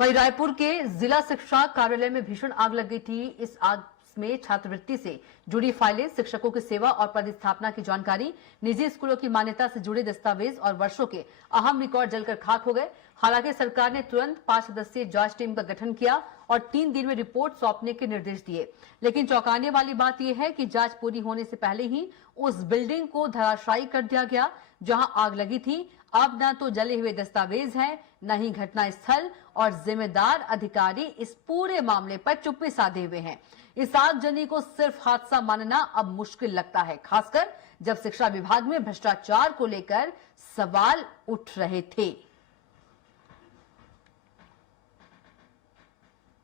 वहीं रायपुर के जिला शिक्षा कार्यालय में भीषण आग लग गई थी। इस आग में छात्रवृत्ति से जुड़ी फाइलें, शिक्षकों की सेवा और पदस्थापना की जानकारी, निजी स्कूलों की मान्यता से जुड़े दस्तावेज और वर्षों के अहम रिकॉर्ड जलकर खाक हो गए। हालांकि सरकार ने तुरंत 5 सदस्यीय जांच टीम का गठन किया और 3 दिन में रिपोर्ट सौंपने के निर्देश दिए। लेकिन चौंकाने वाली बात यह है कि जांच पूरी होने से पहले ही उस बिल्डिंग को धराशायी कर दिया गया जहां आग लगी थी। अब न तो जले हुए दस्तावेज हैं, न ही घटना स्थल और जिम्मेदार अधिकारी इस पूरे मामले पर चुप्पी साधे हुए हैं। इस आगजनी को सिर्फ हादसा मानना अब मुश्किल लगता है, खासकर जब शिक्षा विभाग में भ्रष्टाचार को लेकर सवाल उठ रहे थे।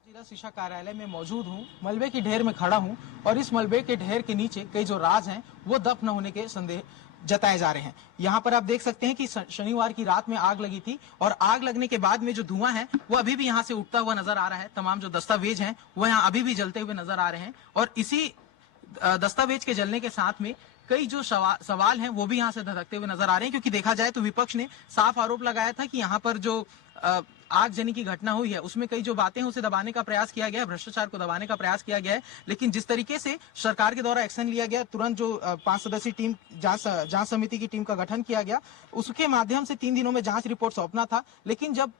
जिला शिक्षा कार्यालय में मौजूद हूं, मलबे की ढेर में खड़ा हूं और इस मलबे के ढेर के नीचे कई जो राज हैं वो दफन होने के संदेह जताए जा रहे हैं। यहाँ पर आप देख सकते हैं कि शनिवार की रात में आग लगी थी और आग लगने के बाद में जो धुआं है वो अभी भी यहाँ से उठता हुआ नजर आ रहा है। तमाम जो दस्तावेज हैं वो यहाँ अभी भी जलते हुए नजर आ रहे हैं और इसी दस्तावेज के जलने के साथ में कई जो सवाल हैं वो भी यहाँ से धधकते हुए नजर आ रहे हैं, क्योंकि देखा जाए तो विपक्ष ने साफ आरोप लगाया था कि यहाँ पर जो आगजनी की घटना हुई है उसमें कई जो बातें हैं उसे दबाने का प्रयास किया गया है, भ्रष्टाचार को दबाने का प्रयास किया गया है। लेकिन जिस तरीके से सरकार के द्वारा एक्शन लिया गया, तुरंत जो 5 सदस्यीय टीम जांच समिति की टीम का गठन किया गया, उसके माध्यम से 3 दिनों में जांच रिपोर्ट सौंपना था। लेकिन जब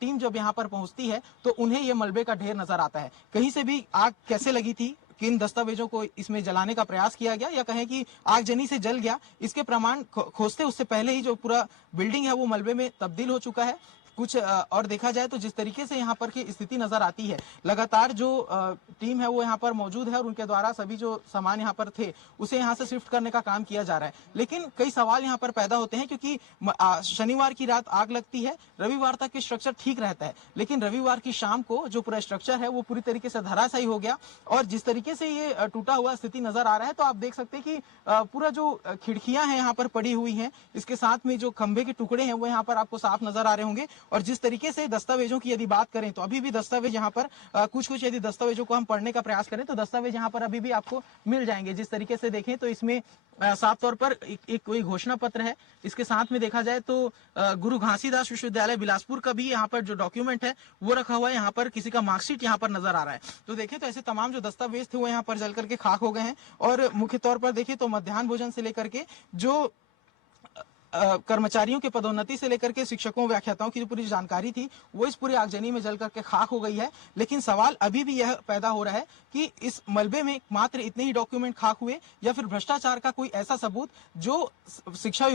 टीम यहाँ पर पहुंचती है तो उन्हें ये मलबे का ढेर नजर आता है। कहीं से भी आग कैसे लगी थी, किन दस्तावेजों को इसमें जलाने का प्रयास किया गया या कहें कि आगजनी से जल गया, इसके प्रमाण खोजते उससे पहले ही जो पूरा बिल्डिंग है वो मलबे में तब्दील हो चुका है। कुछ और देखा जाए तो जिस तरीके से यहाँ पर की स्थिति नजर आती है, लगातार जो टीम है वो यहाँ पर मौजूद है और उनके द्वारा सभी जो सामान यहाँ पर थे उसे यहाँ से शिफ्ट करने का काम किया जा रहा है। लेकिन कई सवाल यहाँ पर पैदा होते हैं, क्योंकि शनिवार की रात आग लगती है, रविवार तक की स्ट्रक्चर ठीक रहता है, लेकिन रविवार की शाम को जो पूरा स्ट्रक्चर है वो पूरी तरीके से धराशायी हो गया और जिस तरीके से ये टूटा हुआ स्थिति नजर आ रहा है तो आप देख सकते हैं कि पूरा जो खिड़कियां हैं यहाँ पर पड़ी हुई हैं, इसके साथ में जो खंभे के टुकड़े हैं वो यहाँ पर आपको साफ नजर आ रहे होंगे। और जिस तरीके से दस्तावेजों की यदि बात करें तो अभी भी दस्तावेज यहाँ पर कुछ यदि दस्तावेजों को हम पढ़ने का प्रयास करें तो दस्तावेज यहाँ पर अभी भी आपको मिल जाएंगे। जिस तरीके से देखें तो इसमें साफ तौर पर एक कोई घोषणा पत्र है। इसके साथ में देखा जाए तो गुरु घासीदास विश्वविद्यालय बिलासपुर का भी यहाँ पर जो डॉक्यूमेंट है वो रखा हुआ है। यहाँ पर किसी का मार्कशीट यहाँ पर नजर आ रहा है। तो देखें तो ऐसे तमाम जो दस्तावेज थे वो यहाँ पर जल करके खाक हो गए हैं। और मुख्य तौर पर देखें तो मध्याह्न भोजन से लेकर के जो कर्मचारियों के पदोन्नति से लेकर के शिक्षकों व्याख्याताओं की जो पूरी जानकारी थी वो इस पूरी आगजनी में जल करके खाक हो गई है। लेकिन सवाल अभी भी यह पैदा हो रहा है कि इस मलबे में मात्र इतने ही डॉक्यूमेंट खाक हुए या फिर भ्रष्टाचार का कोई ऐसा सबूत जो शिक्षा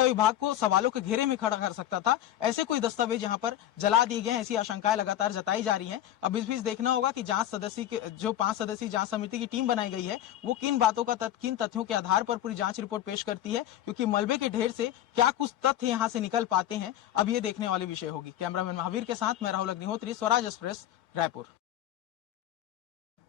विभाग को सवालों के घेरे में खड़ा कर सकता था, ऐसे कोई दस्तावेज यहाँ पर जला दिए गए हैं। ऐसी आशंकाएं लगातार जताई जा रही हैं। अब इस बीच देखना होगा कि जो 5 सदस्यीय जांच समिति की टीम बनाई गई है वो किन बातों का किन तथ्यों के आधार पर पूरी जांच रिपोर्ट पेश करती है, क्योंकि मलबे के ढेर से क्या कुछ तथ्य यहाँ से निकल पाते हैं अब ये देखने वाली विषय होगी। कैमरामैन महावीर के साथ मैं राहुल अग्निहोत्री, स्वराज एक्सप्रेस, रायपुर।